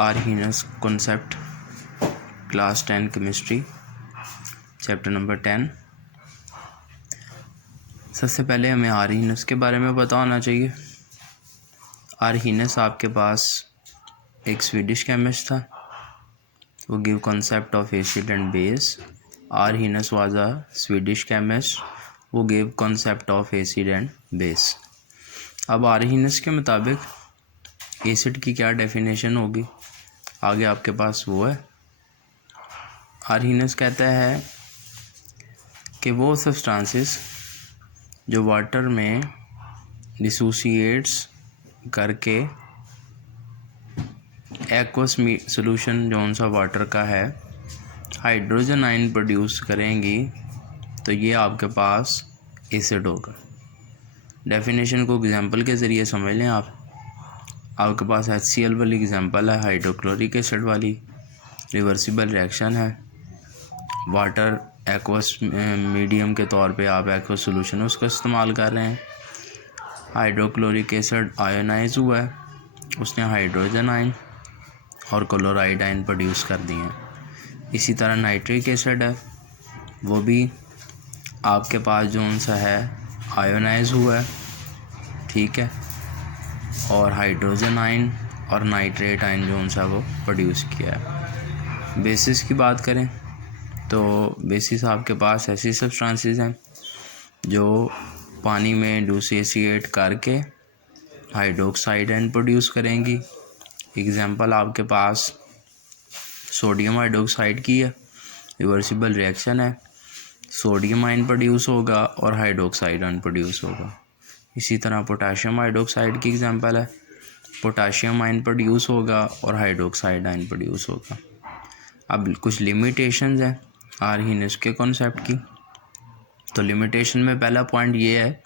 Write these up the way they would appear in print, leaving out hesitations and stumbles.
आर्हीनस concept, class 10 chemistry, chapter number 10। सबसे पहले हमें आर्हीनस के बारे में पता होना चाहिए। आर्हीनस आपके पास एक स्वीडिश केमिस्ट था, वो give concept of acid and base. Arrhenius was a Swedish chemist वो give concept of acid and base. अब आर्हीनस के मुताबिक एसिड की क्या डेफिनेशन होगी, आगे आपके पास वो है। आर्हीनस कहता है कि वो सब्सटेंसेस जो वाटर में डिसोसिएट्स करके एक्वस सोल्यूशन जौन सा वाटर का है हाइड्रोजन आयन प्रोड्यूस करेंगी, तो ये आपके पास एसिड होगा। डेफिनेशन को एग्जांपल के ज़रिए समझ लें। आपके पास HCl वाली एग्जांपल है, हाइड्रोक्लोरिक एसिड वाली, रिवर्सिबल रिएक्शन है। वाटर एक्वस मीडियम के तौर पे आप एक्वस सोल्यूशन उसका इस्तेमाल कर रहे हैं। हाइड्रोक्लोरिक एसिड आयोनाइज हुआ है, उसने हाइड्रोजन आयन और क्लोराइड आयन प्रोड्यूस कर दिए हैं। इसी तरह नाइट्रिक एसिड है, वो भी आपके पास जो सा है आयोनाइज हुआ है, ठीक है, और हाइड्रोजन आयन और नाइट्रेट आयन जो सा वो प्रोड्यूस किया है। बेसिस की बात करें तो बेसिस आपके पास ऐसी सब्सटेंसेस हैं जो पानी में डिसोसिएट करके हाइड्रोक्साइड आयन प्रोड्यूस करेंगी। एग्जांपल आपके पास सोडियम हाइड्रोक्साइड की है, रिवर्सिबल रिएक्शन है, सोडियम आयन प्रोड्यूस होगा और हाइड्रोक्साइड आयन प्रोड्यूस होगा। इसी तरह पोटाशियम हाइड्रोक्साइड की एग्जांपल है, पोटाशियम आयन प्रोड्यूस होगा और हाइड्रोक्साइड आयन प्रोड्यूस होगा। अब कुछ लिमिटेशंस हैं आर्हीनस के कॉन्सेप्ट की। तो लिमिटेशन में पहला पॉइंट ये है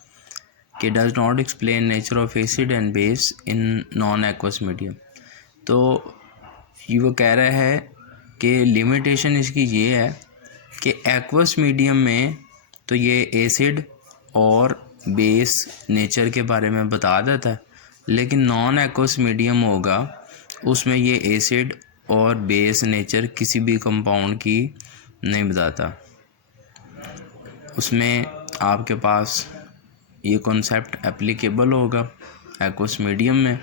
कि does not explain nature of acid and base in non aqueous medium. तो ये वो कह रहा है कि लिमिटेशन इसकी ये है कि एक्वस मीडियम में तो ये एसिड और बेस नेचर के बारे में बता देता है, लेकिन नॉन एक्वस मीडियम होगा उसमें ये एसिड और बेस नेचर किसी भी कंपाउंड की नहीं बताता। उसमें आपके पास ये कॉन्सेप्ट एप्लीकेबल होगा एक्वस मीडियम में।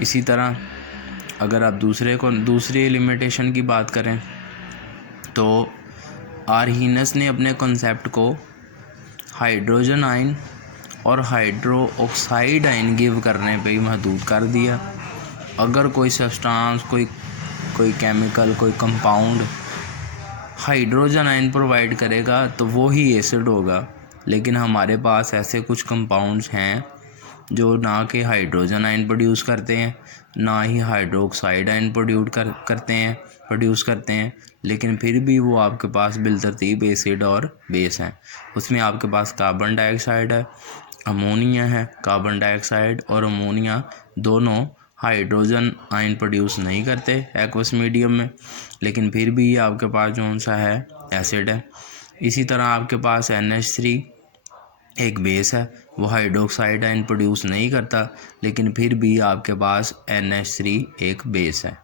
इसी तरह अगर आप दूसरे लिमिटेशन की बात करें तो आर्हीनस ने अपने कॉन्सेप्ट को हाइड्रोजन आयन और हाइड्रो ऑक्साइड आयन गिव करने पे ही महदूद कर दिया। अगर कोई सब्सटेंस कोई केमिकल कोई कंपाउंड हाइड्रोजन आयन प्रोवाइड करेगा तो वो ही एसिड होगा, लेकिन हमारे पास ऐसे कुछ कंपाउंड्स हैं जो ना कि हाइड्रोजन आयन प्रोड्यूस करते हैं ना ही हाइड्रोक्साइड आयन प्रोड्यूस करते हैं, लेकिन फिर भी वो आपके पास बिलतरतीब एसिड और बेस हैं। उसमें आपके पास कार्बन डाइऑक्साइड है, अमोनिया है। कार्बन डाइऑक्साइड और अमोनिया दोनों हाइड्रोजन आयन प्रोड्यूस नहीं करते एक्वस मीडियम में, लेकिन फिर भी ये आपके पास जो सा है एसिड है। इसी तरह आपके पास NH3 एक बेस है, वो हाइड्रोक्साइड आयन प्रोड्यूस नहीं करता, लेकिन फिर भी आपके पास NH3 एक बेस है।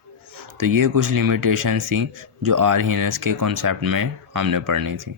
तो ये कुछ लिमिटेशंस थी जो आर्हीनस के कॉन्सेप्ट में हमने पढ़नी थी।